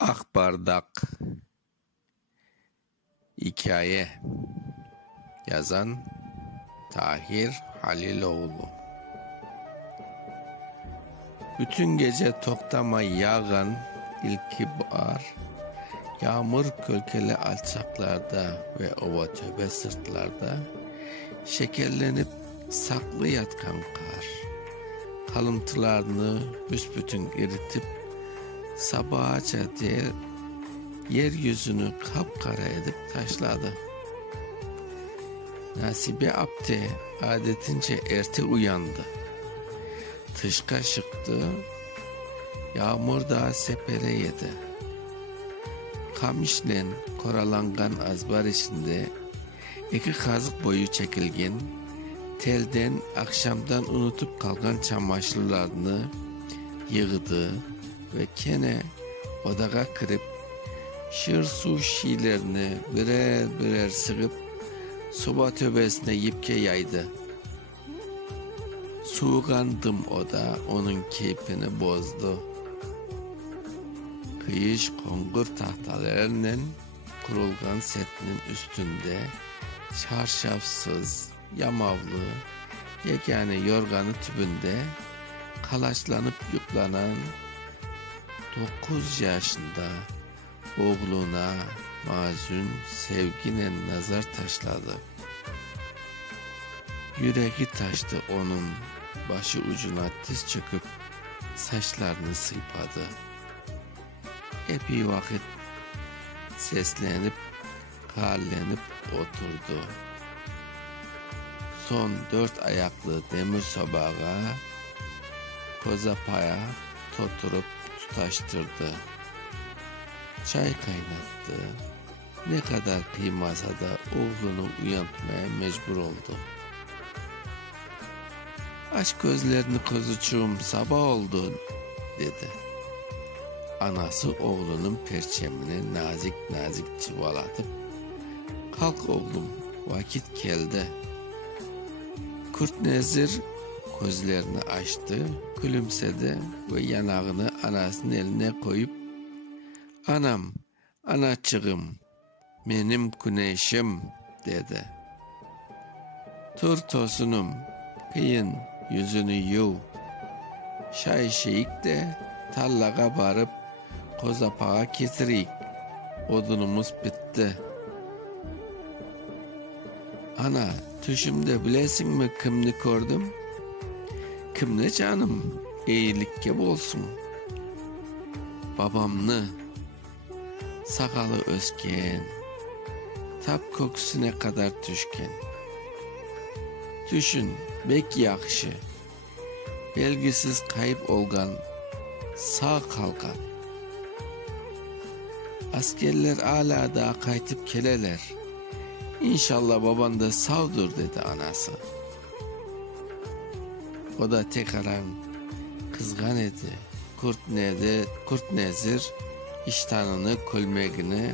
Akbardak. Hikaye. Yazan Tahir Haliloğlu. Bütün gece toktama yağan ilkbahar, yağmur kölkeli alçaklarda ve ova töbe sırtlarda şekerlenip saklı yatkan kar, kalıntılarını büsbütün eritip sabahaca yeryüzünü kapkara edip taşladı. Nasibe Abdi adetince erti uyandı. Tışka çıktı, yağmur da sepere yedi. Kamışla koralangan azbar içinde 2 kazık boyu çekilgen, telden akşamdan unutup kalkan çamaşırlarını yığdı ve kene odağa kırıp şır su şilerini birer birer sığıp soba töbesine yipke yaydı. Soğugandım o da onun keyfini bozdu. Kıyış kongur tahtalarıyla kurulgan setinin üstünde çarşafsız, yamavlı, yegane yorganı tübünde kalaşlanıp yuklanan 9 yaşında oğluna mazun sevgine nazar taşladı. Yüreği taştı onun, başı ucuna diz çöküp saçlarını sıypadı. Epey vakit seslenip karlenip oturdu. Son 4 ayaklı demir sobağa kozapaya toturup tutaştırdı. Çay kaynattı. Ne kadar kıymasa da oğlunu uyantmaya mecbur oldu. Aç gözlerini kozucuğum, sabah oldu dedi. Anası oğlunun perçemini nazik nazik çivalatıp kalk oğlum, vakit geldi. Kurt Nezir gözlerini açtı, gülümsedi ve yanağını anasının eline koyup anam, anacığım, benim güneşim dedi. Tur tosunum, kıyın yüzünü yuv. Şay şeyik de tallağa barıp kozapağa kesirik. Odunumuz bitti. Ana, tüşümde bilesin mi kimni gördüm? Kimni canım, iyilik olsun. Babamны, sakalı özken, tap kokusuna kadar düşken. Düşün, bek yakşı, belgisiz kayıp olgan, sağ kalkan. Askerler hala daha kaytıp keleler. İnşallah baban da sağdır dedi anası. O da tekrar kızgan edi. Kurt Nezir iştanını kölmeğini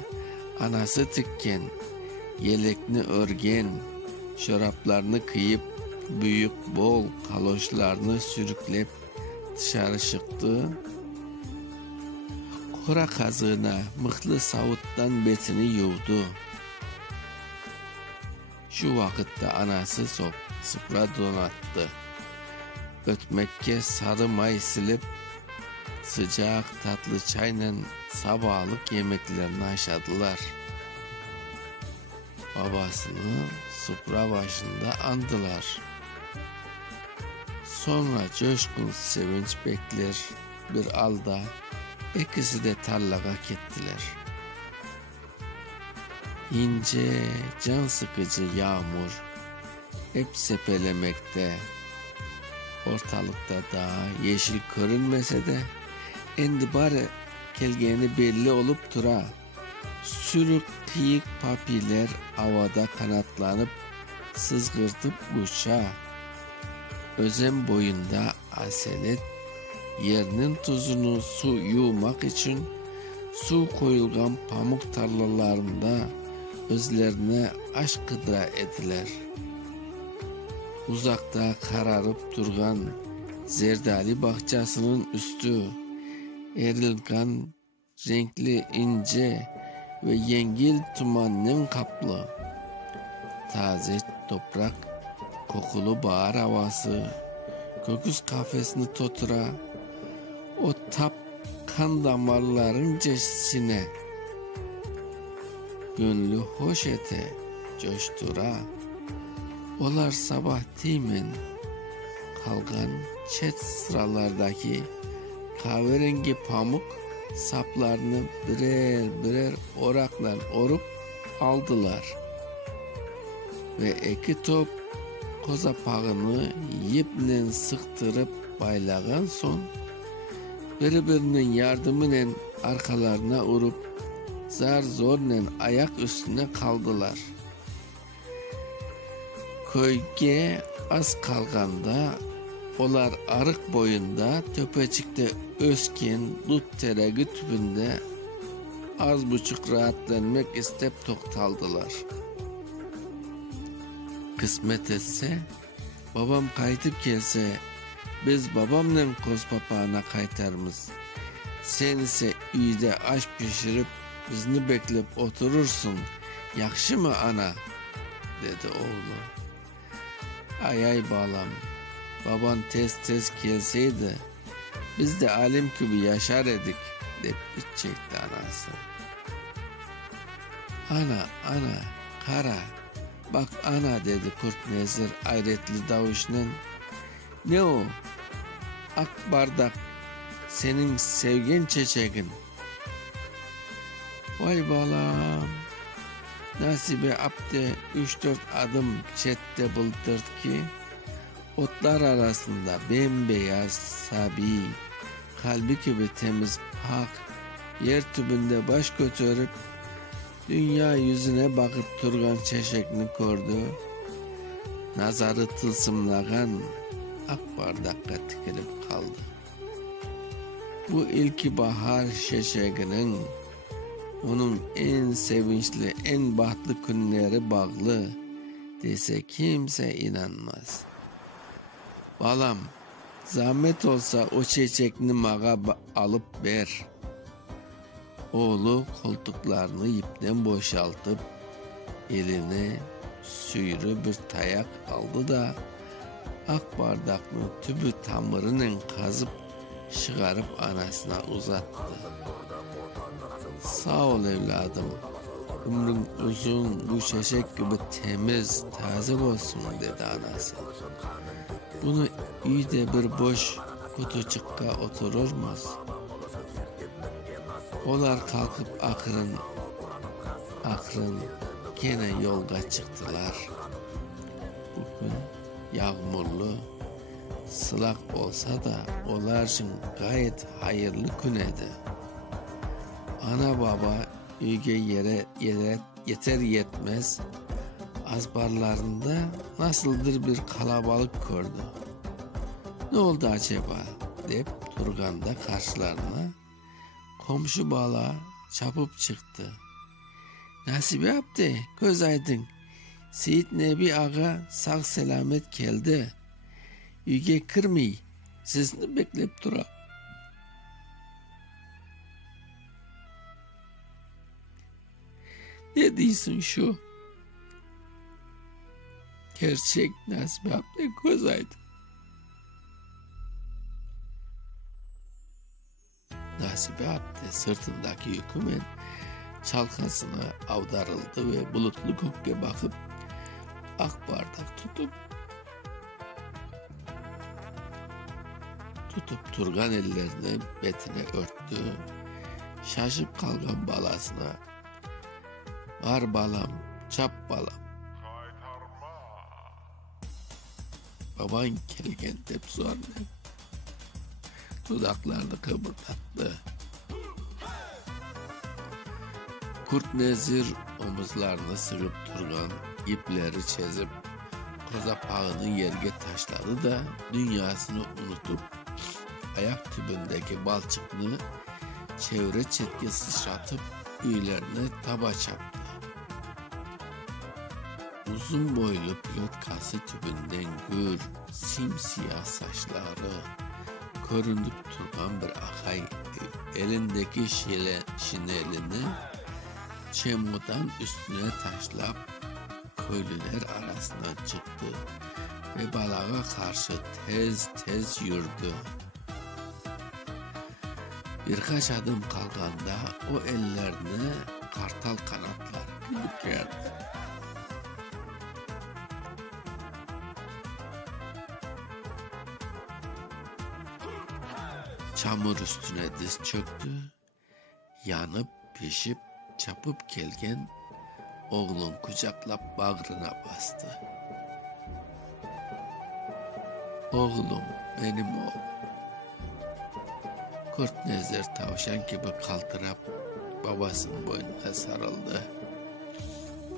anası tıkken, yelekni örgen, çoraplarını kıyıp büyük bol kaloşlarını sürüklep dışarı çıktı. Kora kazığına mıhlı savuttan betini yuvdu. Şu vakitte anası sıfra donattı. Ötmekke sarı may silip sıcak tatlı çayla sabahlık yemeklerini aşadılar. Babasını sıfra başında andılar. Sonra coşkun sevinç bekler bir alda ikisi de tarlaga gittiler. İnce, can sıkıcı yağmur hep sepelemekte. Ortalıkta daha yeşil görünmese de endi bari kelgeni belli olup dura. Sürük kıyık papiler havada kanatlanıp sızgırtıp uça. Özem boyunda aselet yerinin tuzunu su yumak için su koyulgan pamuk tarlalarında özlerine aşk kıdra ediler. Uzakta kararıp durgan zerdali bahçesinin üstü erilgan renkli ince ve yengil tumanın kaplı. Taze toprak, kokulu bahar havası, gökyüzü kafesini totura, o tap kan damarlarıncesine, gönlü hoş ete, coştura, olar sabah timin, kalgan çet sıralardaki kahverengi pamuk saplarını birer birer orakla orup aldılar. Ve iki top kozapağını yiple sıktırıp baylagan son, birbirinin yardımıyla arkalarına urup zar zorla ayak üstüne kaldılar. Köyge az kalganda olar arık boyunda töpecikte ösken dut teregi tüpünde az buçuk rahatlanmak istep toktaldılar. Kısmet etse, babam kaytıp gelse, biz babamla koz papağana kaytarmız. Sen ise üyde aş pişirip bizni beklep oturursun. Yakşı mı ana? Dedi oğlu. Ay balam, baban tez gelseydi, biz de alim gibi yaşar edik, deyip içecekti anası. Ana, kara, bak ana, dedi Kurt Nezir ayretli davuşla. Ne o? Ak bardak, senin sevgin çiçeğin. Vay balam, Nasibe abde 3-4 adım çette buldur ki, otlar arasında bembeyaz sabi, kalbi gibi temiz pak, yer tübünde baş götürüp, dünya yüzüne bakıp turgan çeşekini gördü. Nazarı tılsımlagan ak bardakka tikilip kaldı. Bu ilki bahar çeşeğinin onun en sevinçli, en bahtlı günleri bağlı dese kimse inanmaz. Balam, zahmet olsa o çiçekini mağa alıp ver. Oğlu koltuklarını ipten boşaltıp eline süyrü bir tayak aldı da ak bardaklı tübü tamırının kazıp çıkarıp anasına uzattı. Sağ ol evladım, ömrün uzun, bu çiçek gibi temiz, taze olsun, dedi anası. Bunu iyi de bir boş kutucukka otururmaz. Olar kalkıp akırın gene yolga çıktılar. Bugün yağmurlu, sılak olsa da onlar için gayet hayırlı gün idi. Ana baba üge yeter yetmez azbarlarında nasıldır bir kalabalık gördü. Ne oldu acaba deyip Turgan da karşılarına komşu bala çapıp çıktı. Nasibe abdi, göz aydın, Seyit Nebi ağa sağ selamet geldi. Üge kırmay, sizni beklep dura. Ne diyorsun şu? Gerçek Nasibe abdi, göz aydın. Nasibe abdi sırtındaki yükümen çalkasına avdarıldı ve bulutlu gökke bakıp ak bardak tutup Turgan ellerini betine örttü. Şaşıp kalgan balasına, var balam, çap balam. Baban kelgen tep sordu. Dudaklarını kıpırdattı. Kurt Nezir omuzlarını sığıp Turgan ipleri çizip kozapağını yerge taşladı da dünyasını unutup ayak tübündeki balçıkını çevre çetke sıçratıp üylerine taba çaptı. Uzun boylu pilot kası tübünden simsiyah saçları, göründük Turgan bir akay elindeki şinelini çemodan üstüne taşlap köylüler arasından çıktı ve balağa karşı tez tez yürüdü. Birkaç adım kalganda o ellerini kartal kanatlar bükerdi. Çamur üstüne diz çöktü, yanıp pişip çapıp gelgen oğlun kucaklap bağrına bastı. Oğlum, benim oğlum. Kurt Nezir tavşan gibi kaldırıp babasının boynuna sarıldı.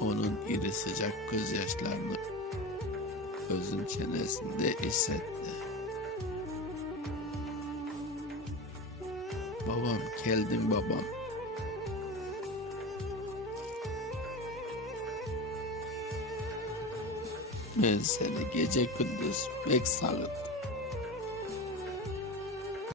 Onun iri sıcak gözyaşlarını gözün çenesinde hissetti. Babam, geldim babam. Ben seni gece gündüz pek sağladım.